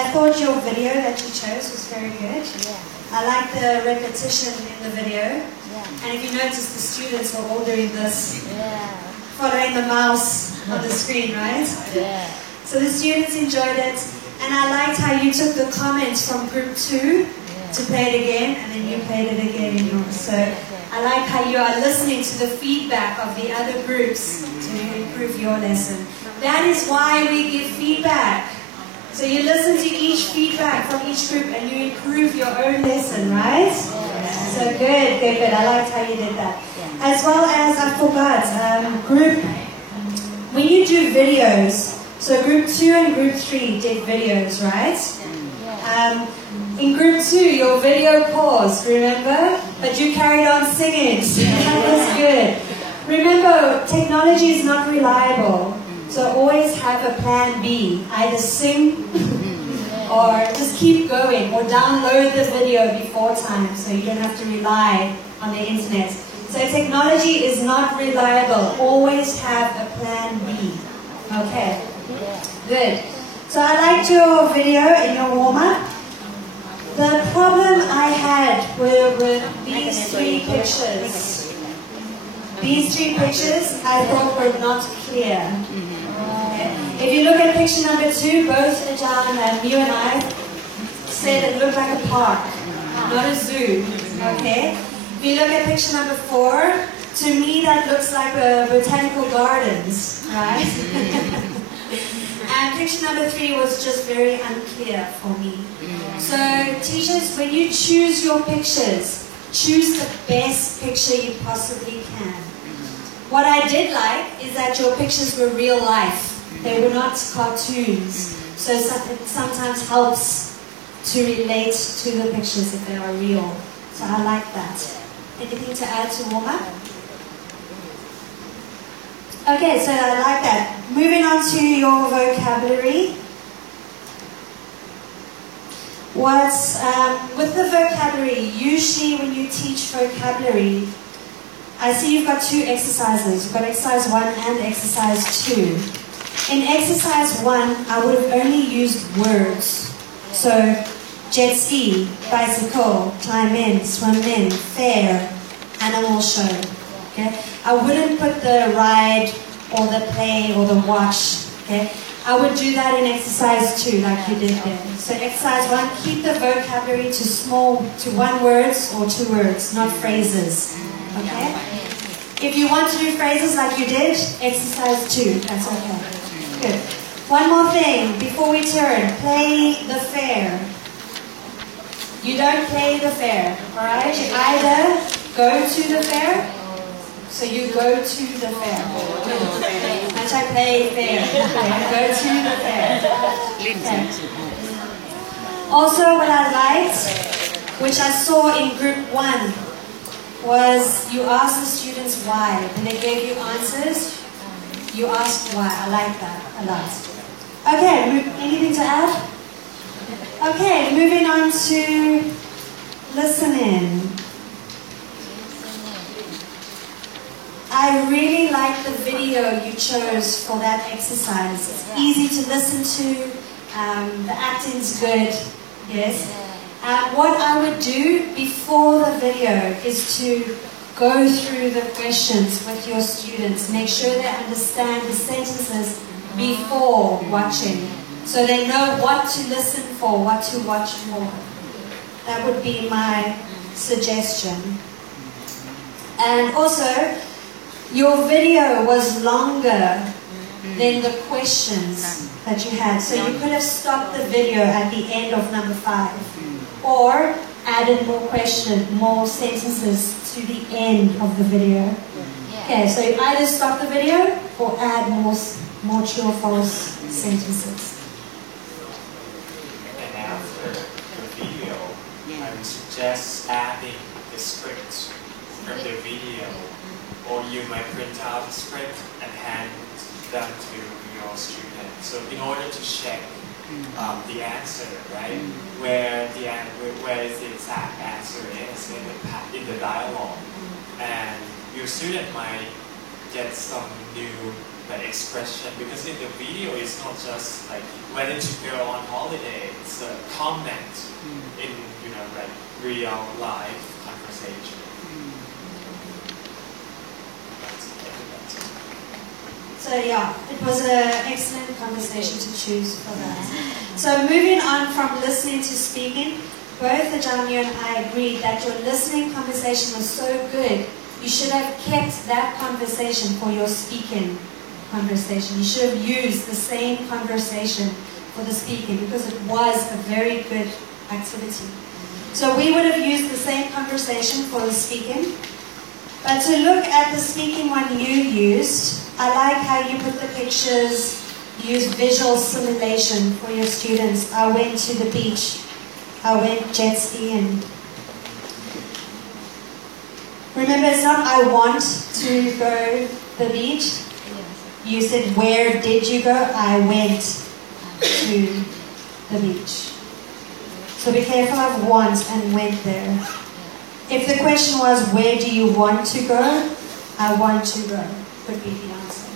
I thought your video that you chose was very good. Yeah. I like the repetition in the video. Yeah. And if you notice, the students are all doing this, Yeah. following the mouse on the screen, right? Yeah. So the students enjoyed it. And I liked how you took the comments from group 2 to play it again, and then you played it again in yours. So I like how you are listening to the feedback of the other groups to improve your lesson. That is why we give feedback. So you listen to each feedback from each group and you improve your own lesson, right? So good, good, good. I liked how you did that. As well as, I forgot, when you do videos, so group 2 and group 3 did videos, right? In group 2, your video paused, remember? But you carried on singing. That was good. Remember, technology is not reliable. So always have a plan B. Either sing or just keep going, or download the video before time so you don't have to rely on the internet. So technology is not reliable. Always have a plan B. Okay, good. So I liked your video in your warm-up. The problem I had were with these 3 pictures. These 3 pictures I thought were not clear. If you look at picture number 2, both Ajahn and you and I said it looked like a park, not a zoo. Okay? If you look at picture number 4, to me that looks like a botanical gardens, right? And picture number 3 was just very unclear for me. So teachers, when you choose your pictures, choose the best picture you possibly can. What I did like is that your pictures were real life. They were not cartoons. So it sometimes helps to relate to the pictures if they are real. So I like that. Anything to add to warm up? Okay, so I like that. Moving on to your vocabulary. With the vocabulary, usually when you teach vocabulary, I see you've got 2 exercises. You've got exercise 1 and exercise 2. In exercise 1, I would have only used words. So, jet ski, bicycle, climb in, swim in, fair, animal show. Okay? I wouldn't put the ride or the play or the watch. Okay? I would do that in exercise 2 like you did there. So exercise 1, keep the vocabulary to 1 words or 2 words, not phrases. Okay? If you want to do phrases like you did, exercise 2, that's okay. Good. One more thing before we turn. Play the fair. You don't play the fair, alright? You either go to the fair, so you go to the fair. As I play fair. Go to the fair. Okay. Also what I liked, which I saw in group 1, was you asked the students why. When they gave you answers, you asked why. I like that a lot. Okay, anything to add? Okay, moving on to listening. I really like the video you chose for that exercise. It's easy to listen to. The acting's good. Yes. What I would do before the video is to go through the questions with your students. Make sure they understand the sentences before watching, so they know what to listen for, what to watch for. That would be my suggestion. And also, your video was longer than the questions that you had. So you could have stopped the video at the end of number 5. Or added more sentences to the end of the video. Okay, so you either stop the video or add more true or false sentences. And after the video, I would suggest adding the script from the video, or you might print out the script and hand them to your student. So in order to check the answer, right? Where is the exact answer is in the dialogue, and your student might get some new like expression, because in the video it's not just like where did you go on holiday, it's a comment in like real life conversation. So yeah, it was an excellent conversation to choose for that. So moving on from listening to speaking, both Ajahn and I agreed that your listening conversation was so good, you should have kept that conversation for your speaking conversation. You should have used the same conversation for the speaking because it was a very good activity. So we would have used the same conversation for the speaking. But to look at the speaking one you used, I like how you put the pictures, use visual simulation for your students. I went to the beach. I went jet skiing. Remember, it's not I want to go to the beach. You said, where did you go? I went to the beach. So be careful of want and went there. If the question was, where do you want to go? I want to go, could be the answer.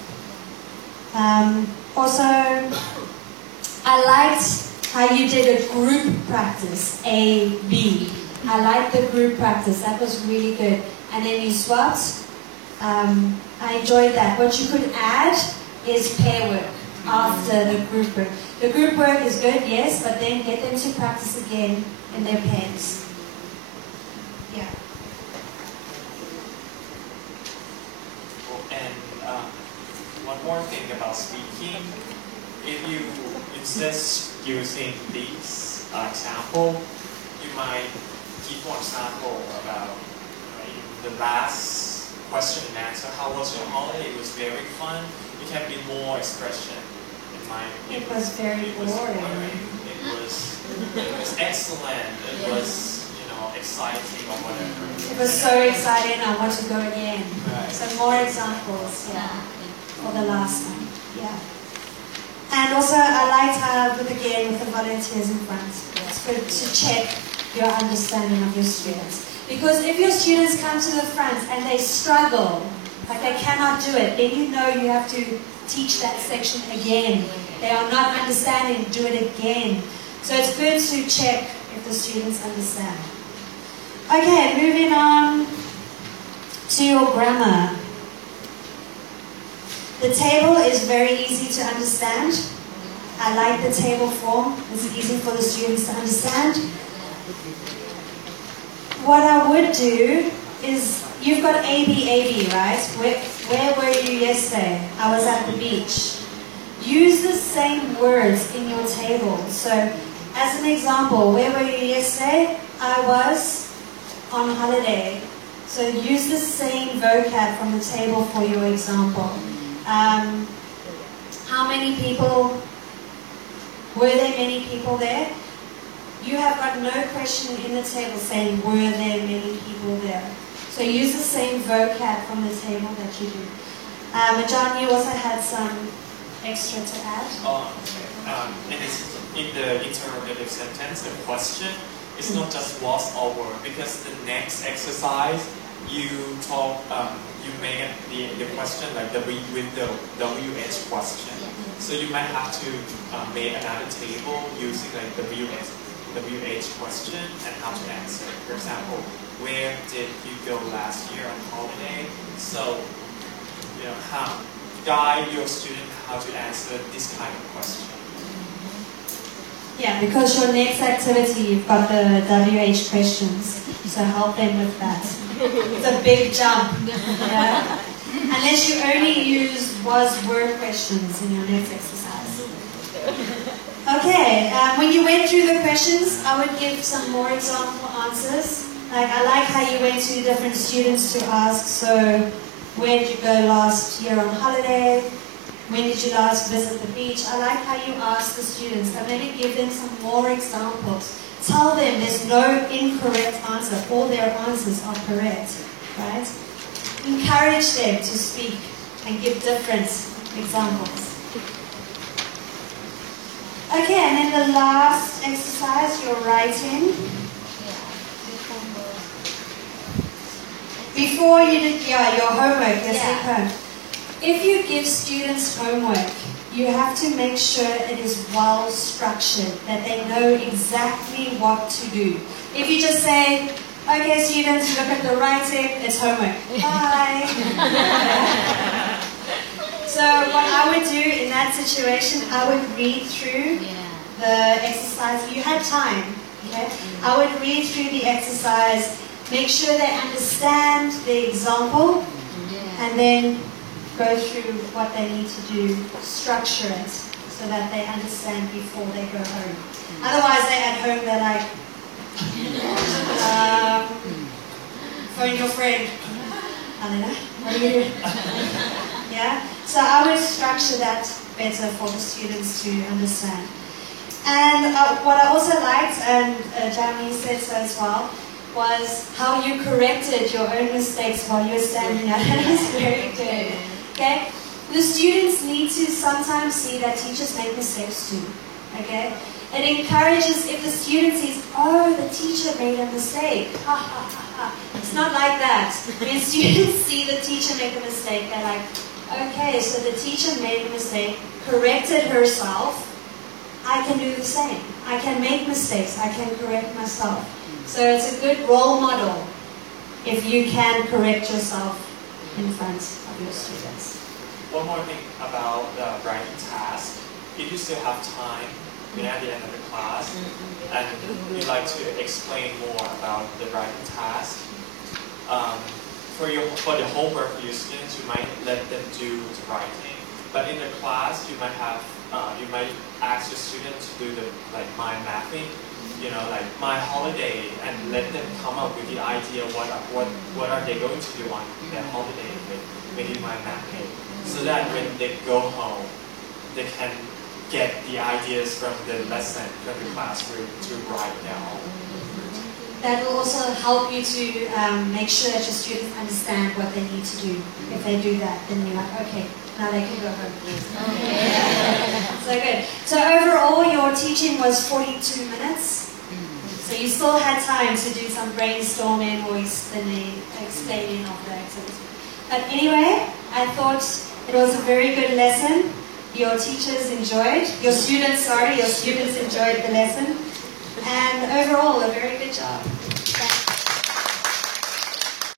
Also, I liked how you did a group practice, A, B. I liked the group practice, that was really good. And then you swapped. I enjoyed that. What you could add is pair work after the group work. The group work is good, yes, but then get them to practice again in their pairs. Yeah. And one more thing about speaking, if you instead using these example, you might give one example about the last question and answer. How was your holiday? It was very fun. It can be more expression. It was very boring. It was excellent. It was exciting or whatever. It was so exciting. I want to go again. Right. So more examples, yeah, for the last one, yeah. And also, I liked how, again, with the volunteers in front, it's good to check your understanding of your students. Because if your students come to the front and they struggle, like they cannot do it, then you know you have to teach that section again. They are not understanding, do it again. So it's good to check if the students understand. Okay, moving on to your grammar. The table is very easy to understand. I like the table form. It's easy for the students to understand. What I would do is, you've got AB, right? Where were you yesterday? I was at the beach. Use the same words in your table. So, as an example, where were you yesterday? I was on holiday. So use the same vocab from the table for your example. How many people, were there many people there? You have got no question in the table saying, were there many people there? So use the same vocab from the table that you do. Ajahn, you also had some extra to add? And it's in the interrogative sentence, the question is not just was or were, because the next exercise you make the question like with the WH question. So you might have to make another table using like the WH question and how to answer. For example, where did you go last year on holiday? So how guide your student how to answer this kind of question. Yeah, because your next activity, you've got the WH questions, so help them with that. It's a big jump. Yeah? Unless you only use was-were questions in your next exercise. Okay, when you went through the questions, I would give some more example answers. Like, I like how you went to different students to ask, so where did you go last year on holiday? When did you last visit the beach? I like how you ask the students and maybe give them some more examples. Tell them there's no incorrect answer. All their answers are correct, right? Encourage them to speak and give different examples. Okay, and then the last exercise, your writing. Before you did your homework, your take home. if you give students homework, you have to make sure it is well structured, that they know exactly what to do. If you just say, okay students, look at the writing, it's homework. Bye. So what I would do in that situation, I would read through the exercise. You had time, okay? I would read through the exercise, make sure they understand the example, and then go through what they need to do, structure it, so that they understand before they go home. Otherwise, they're at home, they're like, phone your friend. I don't know, what do you do? Yeah? So I would structure that better for the students to understand. And what I also liked, and Jamie said so as well, was how you corrected your own mistakes while you were standing up. That was very good. Okay? The students need to sometimes see that teachers make mistakes too. Okay? It encourages, if the student sees, oh, the teacher made a mistake. Ha ha ha ha. It's not like that. When students see the teacher make a mistake, they're like, okay, so the teacher made a mistake, corrected herself. I can do the same. I can make mistakes. I can correct myself. So it's a good role model if you can correct yourself in front of your students. One more thing about the writing task. If you still have time, at the end of the class, and you'd like to explain more about the writing task, for the homework for your students, you might let them do the writing. But in the class, you might have you might ask your students to do the mind mapping, like my holiday, and let them come up with the idea what are they going to do on their holiday with maybe mind mapping, so that when they go home, they can get the ideas from the lesson, from the classroom to write down. That will also help you to make sure that your students understand what they need to do. If they do that, then you're like, okay, now they can go home. So good. So overall, your teaching was 42 minutes. So you still had time to do some brainstorming or explaining of the activity. But anyway, I thought it was a very good lesson. Your teachers enjoyed, your students enjoyed the lesson. And overall, a very good job.